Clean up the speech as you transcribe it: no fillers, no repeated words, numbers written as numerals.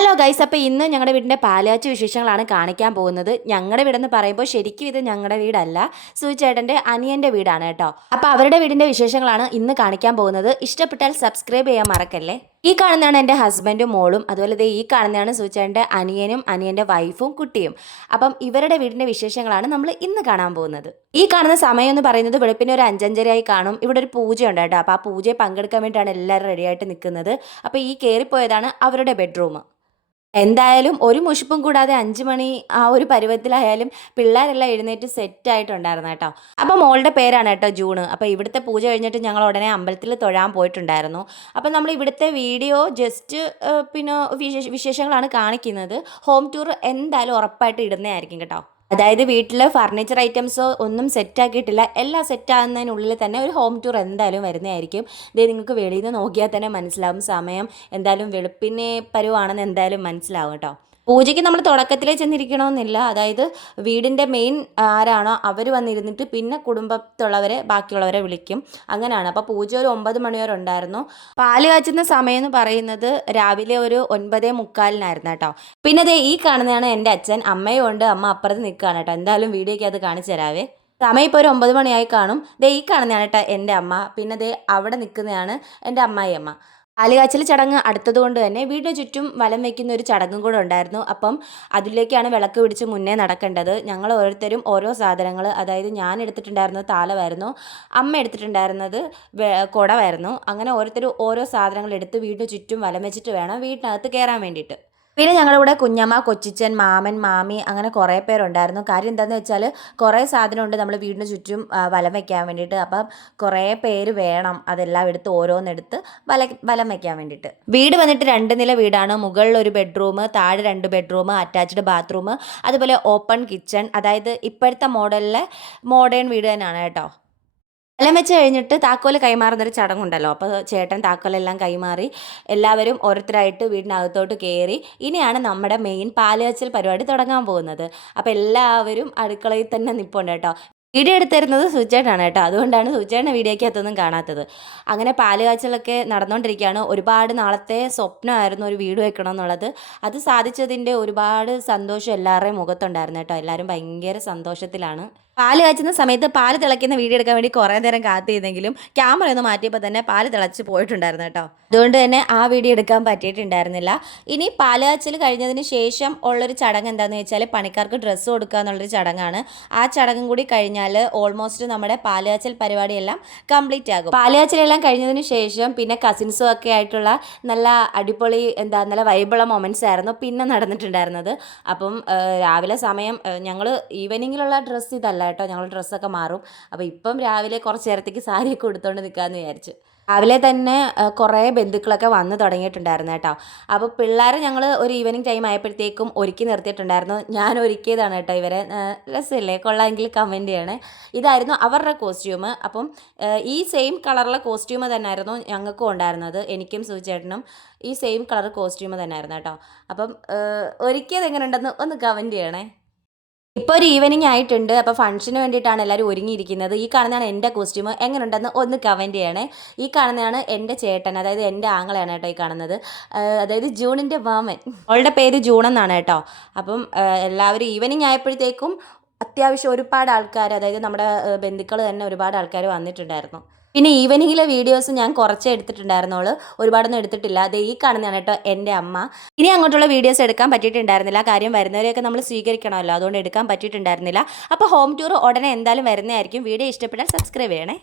Hello guys, അപ്പോൾ ഇന്ന് ഞങ്ങളുടെ വീടിൻ്റെ പാലുകാച്ച് വിശേഷങ്ങളാണ് കാണിക്കാൻ പോകുന്നത്. ഞങ്ങളുടെ വീടെന്ന് പറയുമ്പോൾ ശരിക്കും ഇത് ഞങ്ങളുടെ വീടല്ല, സൂചേട്ടൻ്റെ അനിയൻ്റെ വീടാണ് കേട്ടോ. അപ്പോൾ അവരുടെ വീടിൻ്റെ വിശേഷങ്ങളാണ് ഇന്ന് കാണിക്കാൻ പോകുന്നത്. ഇഷ്ടപ്പെട്ടാൽ സബ്സ്ക്രൈബ് ചെയ്യാൻ മറക്കല്ലേ. ഈ കാണുന്നതാണ് എൻ്റെ ഹസ്ബൻഡും മോളും, അതുപോലെ ഈ കാണുന്നതാണ് സൂചേട്ടൻ്റെ അനിയനും അനിയൻ്റെ വൈഫും കുട്ടിയും. അപ്പം ഇവരുടെ വീടിൻ്റെ വിശേഷങ്ങളാണ് നമ്മൾ ഇന്ന് കാണാൻ പോകുന്നത്. ഈ കാണുന്ന സമയം എന്ന് പറയുന്നത് വെളുപ്പിന് ഒരു 5:30 കാണും. ഇവിടെ ഒരു പൂജയുണ്ട് കേട്ടോ. അപ്പോൾ ആ പൂജയെ പങ്കെടുക്കാൻ വേണ്ടിയിട്ടാണ് എല്ലാവരും റെഡിയായിട്ട് നിൽക്കുന്നത്. അപ്പോൾ ഈ കയറിപ്പോയതാണ് അവരുടെ ബെഡ്റൂം. എന്തായാലും ഒരു മുഷിപ്പും കൂടാതെ 5 മണി ആ ഒരു പരുവത്തിലായാലും പിള്ളേരെല്ലാം എഴുന്നേറ്റ് സെറ്റായിട്ടുണ്ടായിരുന്നു കേട്ടോ. അപ്പോൾ മോളുടെ പേരാണ് കേട്ടോ ജൂണ്. അപ്പോൾ ഇവിടുത്തെ പൂജ കഴിഞ്ഞിട്ട് ഞങ്ങൾ ഉടനെ അമ്പലത്തിൽ തൊഴാൻ പോയിട്ടുണ്ടായിരുന്നു. അപ്പോൾ നമ്മൾ ഇവിടുത്തെ വീഡിയോ ജസ്റ്റ് പിന്നെ വിശേഷങ്ങളാണ് കാണിക്കുന്നത്. ഹോം ടൂർ എന്തായാലും ഉറപ്പായിട്ട് ഇടുന്നതായിരിക്കും കേട്ടോ. അതായത് വീട്ടിൽ ഫർണിച്ചർ ഐറ്റംസോ ഒന്നും സെറ്റാക്കിയിട്ടില്ല, എല്ലാം സെറ്റാകുന്നതിനുള്ളിൽ തന്നെ ഒരു ഹോം ടൂർ എന്തായാലും വരുന്നതായിരിക്കും. ഇതേ നിങ്ങൾക്ക് വെളിയിൽ നിന്ന് നോക്കിയാൽ തന്നെ മനസ്സിലാവും. സമയം എന്തായാലും വെളുപ്പിനെ പരുവാണെന്ന് എന്തായാലും മനസ്സിലാവും കേട്ടോ. പൂജയ്ക്ക് നമ്മൾ തുടക്കത്തിലേ ചെന്നിരിക്കണമെന്നില്ല. അതായത് വീടിൻ്റെ മെയിൻ ആരാണോ അവർ വന്നിരുന്നിട്ട് പിന്നെ കുടുംബത്തുള്ളവരെ ബാക്കിയുള്ളവരെ വിളിക്കും, അങ്ങനെയാണ്. അപ്പോൾ പൂജ ഒരു 9 മണി വരെ ഉണ്ടായിരുന്നു. പാല് കാച്ചുന്ന സമയം എന്ന് പറയുന്നത് രാവിലെ ഒരു 9:45 കേട്ടോ. പിന്നെ ദേ ഈ കാണുന്നതാണ് എൻ്റെ അച്ഛൻ. അമ്മയും ഉണ്ട്, അമ്മ അപ്പുറത്ത് നിൽക്കുകയാണ് കേട്ടോ. എന്തായാലും വീഡിയോയ്ക്ക് അത് കാണിച്ചു തരാവേ. സമയം ഇപ്പോൾ ഒരു 9 മണിയായി കാണും. ദേ ഈ കാണുന്നതാണ് കേട്ടോ എൻ്റെ അമ്മ. പിന്നെ ദേ അവിടെ നിൽക്കുന്നതാണ് എൻ്റെ അമ്മായി അമ്മ. പാലുകാച്ചൽ ചടങ്ങ് അടുത്തതുകൊണ്ട് തന്നെ വീടിന് ചുറ്റും വലം വയ്ക്കുന്ന ഒരു ചടങ്ങും കൂടെ ഉണ്ടായിരുന്നു. അപ്പം അതിലേക്കാണ് വിളക്ക് പിടിച്ച് മുന്നേ നടക്കേണ്ടത്. ഞങ്ങൾ ഓരോരുത്തരും ഓരോ സാധനങ്ങൾ, അതായത് ഞാൻ എടുത്തിട്ടുണ്ടായിരുന്നത് താലമായിരുന്നു, അമ്മ എടുത്തിട്ടുണ്ടായിരുന്നത് കുടമായിരുന്നു. അങ്ങനെ ഓരോരുത്തരും ഓരോ സാധനങ്ങൾ എടുത്ത് വീടിന് ചുറ്റും വലം വെച്ചിട്ട് വേണം വീടിനകത്ത് കയറാൻ വേണ്ടിയിട്ട്. പിന്നെ ഞങ്ങളുടെ കൂടെ കുഞ്ഞമ്മ, കൊച്ചിച്ചൻ, മാമൻ, മാമി അങ്ങനെ കുറേ പേരുണ്ടായിരുന്നു. കാര്യം എന്താണെന്ന് വെച്ചാൽ കുറേ സാധനമുണ്ട് നമ്മൾ വീടിന് ചുറ്റും വലം വയ്ക്കാൻ വേണ്ടിയിട്ട്. അപ്പം കുറേ പേര് വേണം അതെല്ലാം എടുത്ത് ഓരോന്നെടുത്ത് വലം വയ്ക്കാൻ വേണ്ടിയിട്ട്. വീട് വന്നിട്ട് 2 നില വീടാണ്. മുകളിൽ ഒരു ബെഡ്റൂം, താഴെ 2 ബെഡ്റൂം, അറ്റാച്ച്ഡ് ബാത്റൂം, അതുപോലെ ഓപ്പൺ കിച്ചൺ. അതായത് ഇപ്പോഴത്തെ മോഡലിലെ മോഡേൺ വീട് തന്നെയാണ് കേട്ടോ. വലം വെച്ച് കഴിഞ്ഞിട്ട് താക്കോൽ കൈമാറുന്നൊരു ചടങ്ങുണ്ടല്ലോ. അപ്പോൾ ചേട്ടൻ താക്കോലെല്ലാം കൈമാറി എല്ലാവരും ഓരോരുത്തരായിട്ട് വീടിനകത്തോട്ട് കയറി. ഇനിയാണ് നമ്മുടെ മെയിൻ പാലുകാച്ചൽ പരിപാടി തുടങ്ങാൻ പോകുന്നത്. അപ്പോൾ എല്ലാവരും അടുക്കളയിൽ തന്നെ നിൽപ്പുണ്ട് കേട്ടോ. വീഡിയോ എടുത്തിരുന്നത് സുചേട്ടാണ് കേട്ടോ. അതുകൊണ്ടാണ് സുചേട്ടൻ്റെ വീഡിയോയ്ക്കകത്തൊന്നും കാണാത്തത്. അങ്ങനെ പാലുകാച്ചലൊക്കെ നടന്നുകൊണ്ടിരിക്കുകയാണ്. ഒരുപാട് നാളത്തെ സ്വപ്നമായിരുന്നു ഒരു വീട് വെക്കണം എന്നുള്ളത്. അത് സാധിച്ചതിൻ്റെ ഒരുപാട് സന്തോഷം എല്ലാവരുടെയും മുഖത്തുണ്ടായിരുന്നു കേട്ടോ. എല്ലാവരും ഭയങ്കര സന്തോഷത്തിലാണ്. പാല് കാച്ചുന്ന സമയത്ത് പാല് തിളയ്ക്കുന്ന വീഡിയോ എടുക്കാൻ വേണ്ടി കുറേ നേരം കാത്തിരുന്നെങ്കിലും ക്യാമറ ഒന്ന് മാറ്റിയപ്പോൾ തന്നെ പാല് തിളച്ച് പോയിട്ടുണ്ടായിരുന്നു കേട്ടോ. അതുകൊണ്ട് തന്നെ ആ വീഡിയോ എടുക്കാൻ പറ്റിയിട്ടുണ്ടായിരുന്നില്ല. ഇനി പാല് കാച്ചൽ കഴിഞ്ഞതിന് ശേഷം ഉള്ളൊരു ചടങ്ങ് എന്താണെന്ന് വെച്ചാൽ പണിക്കാർക്ക് ഡ്രസ്സ് കൊടുക്കുക എന്നുള്ളൊരു ചടങ്ങാണ്. ആ ചടങ്ങും കൂടി കഴിഞ്ഞാൽ ഓൾമോസ്റ്റ് നമ്മുടെ പാല് കാച്ചൽ പരിപാടിയെല്ലാം കംപ്ലീറ്റ് ആകും. പാല് കാച്ചലെല്ലാം കഴിഞ്ഞതിന് ശേഷം പിന്നെ കസിൻസും ഒക്കെ ആയിട്ടുള്ള നല്ല അടിപൊളി നല്ല വൈബുള്ള മൊമെൻറ്റ്സ് ആയിരുന്നു പിന്നെ നടന്നിട്ടുണ്ടായിരുന്നത്. അപ്പം രാവിലെ സമയം ഞങ്ങൾ ഈവനിങ്ങിലുള്ള ഡ്രസ്സ് ഇതല്ല കേട്ടോ, ഞങ്ങൾ ഡ്രസ്സൊക്കെ മാറും. അപ്പോൾ ഇപ്പം രാവിലെ കുറച്ച് നേരത്തേക്ക് സാരിയൊക്കെ ഉടുത്തോണ്ട് നിൽക്കാമെന്ന് വിചാരിച്ചു. രാവിലെ തന്നെ കുറേ ബന്ധുക്കളൊക്കെ വന്ന് തുടങ്ങിയിട്ടുണ്ടായിരുന്നു കേട്ടോ. അപ്പോൾ പിള്ളേരെ ഞങ്ങൾ ഒരു ഈവനിങ് ടൈം ആയപ്പോഴത്തേക്കും ഒരുക്കി നിർത്തിയിട്ടുണ്ടായിരുന്നു. ഞാൻ ഒരുക്കിയതാണ് കേട്ടോ ഇവരെ. രസമില്ലേ? കൊള്ളാമെങ്കിൽ കമൻറ്റ് ചെയ്യണേ. ഇതായിരുന്നു അവരുടെ കോസ്റ്റ്യൂം. അപ്പം ഈ സെയിം കളറുള്ള കോസ്റ്റ്യൂം തന്നെയായിരുന്നു ഞങ്ങൾക്കും ഉണ്ടായിരുന്നത്. എനിക്കും സുചേട്ടനും ഈ സെയിം കളർ കോസ്റ്റ്യൂം തന്നെയായിരുന്നു കേട്ടോ. അപ്പം ഒരുക്കിയത് എങ്ങനെ ഉണ്ടെന്ന് ഒന്ന് കമൻറ്റ് ചെയ്യണേ. ഇപ്പോൾ ഒരു ഈവനിങ് ആയിട്ടുണ്ട്. അപ്പോൾ ഫംഗ്ഷന് വേണ്ടിയിട്ടാണ് എല്ലാവരും ഒരുങ്ങിയിരിക്കുന്നത്. ഈ കാണുന്നതാണ് എൻ്റെ കോസ്റ്റ്യൂം. എങ്ങനെയുണ്ടെന്ന് ഒന്ന് കമൻറ്റ് ചെയ്യണേ. ഈ കാണുന്നതാണ് എൻ്റെ ചേട്ടൻ, അതായത് എൻ്റെ ആങ്ങളെയാണ് കേട്ടോ ഈ കാണുന്നത്. അതായത് ജൂണിൻ്റെ മാമൻ. അവളുടെ പേര് ജൂൺ എന്നാണ് കേട്ടോ. അപ്പം എല്ലാവരും ഈവനിങ് ആയപ്പോഴത്തേക്കും അത്യാവശ്യം ഒരുപാട് ആൾക്കാർ, അതായത് നമ്മുടെ ബന്ധുക്കൾ തന്നെ ഒരുപാട് ആൾക്കാർ വന്നിട്ടുണ്ടായിരുന്നു. പിന്നെ ഈവനിങ്ങിലെ വീഡിയോസ് ഞാൻ കുറച്ചേ എടുത്തിട്ടുണ്ടായിരുന്നുള്ളൂ, ഒരുപാടൊന്നും എടുത്തിട്ടില്ല. അത് ഈ കാണുന്നതാണ് കേട്ടോ എൻ്റെ അമ്മ. ഇനി അങ്ങോട്ടുള്ള വീഡിയോസ് എടുക്കാൻ പറ്റിയിട്ടുണ്ടായിരുന്നില്ല. കാര്യം വരുന്നവരെയൊക്കെ നമ്മൾ സ്വീകരിക്കണമല്ലോ, അതുകൊണ്ട് എടുക്കാൻ പറ്റിയിട്ടുണ്ടായിരുന്നില്ല. അപ്പോൾ ഹോം ടൂർ ഉടനെ എന്തായാലും വരുന്നതായിരിക്കും. വീഡിയോ ഇഷ്ടപ്പെട്ടാൽ സബ്സ്ക്രൈബ് ചെയ്യണേ.